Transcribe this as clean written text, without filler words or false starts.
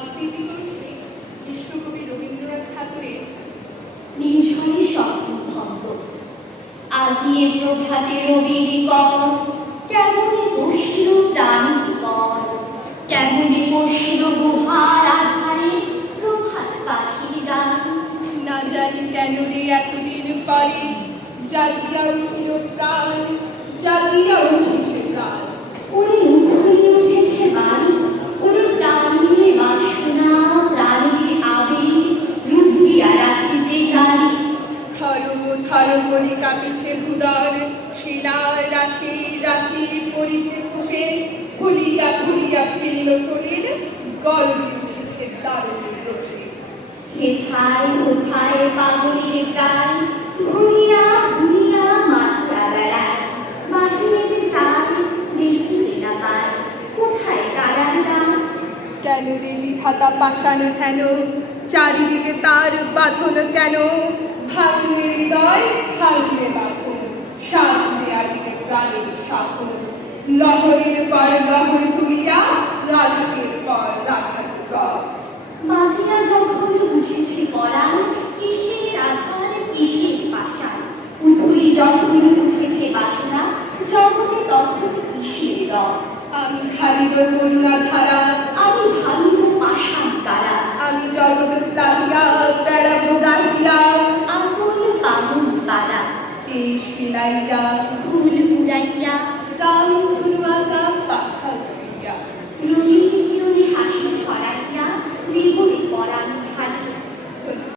আবৃত্তি করছে বিশ্বকবি রবীন্দ্রনাথ ঠাকুরের নির্ঝরি স্বপ্নভঙ্গ। আজি এ প্রভাতে রবির কর, কেমনে বসিল প্রাণীর পর, কেমনে বসিল গুহার আধারে প্রভাত পাখির গান। না জানি কেন রে এতদিন পরে জাগিয়া উঠিল প্রাণ, জাগিয়া উঠেছে প্রাণ। ওরে উঠে উঠেছে বাড়ি, ওরে প্রাণীর বাসনা, প্রাণীর আবেগ রুদ্রিয়া রাখিতে গাড়ি। থর থর করে কাঁপিছে ভুদর, শিলার রাশি রাশি পড়িছে খসে, ভুলিয়া ভুলিয়া ফিরিল শরীর, গরজে উঠেছে দারুণ রসে। হেথায় ওথায় পাগলের প্রাণ, ঘুরিয়া ঘুরিয়া মাত্রা বেড়ায়, বাহিরেতে চায় দেখিতে না পায়, কোথায় কারার গান। কেন রে বিধাতা পাষাণ হেন, চারিদিকে তার বাঁধন কেন? ভাঙলে হৃদয় ভাঙলে বাঁধন, সাধনে আগে প্রাণের সাধন। লহরের পর লহর তুলিয়া, রাধাকের পর রাধার গর। বাঁধিয়া যখন উঠেছে পরাণ, কিসের আধার কিসের পাষাণ। উথুলি যখন উঠেছে বাসনা, জগতে তখন কিসের দর। আমি ঢালিব করুণা ধারা, আমি ভাবিব পাষাণ কারা, আমি জগৎ প্লাবিয়া বেড়াবো দাহিয়া, আগুন পাগল পাড়া, কেশ মিলাইয়া ফুল উড়াইয়া, রং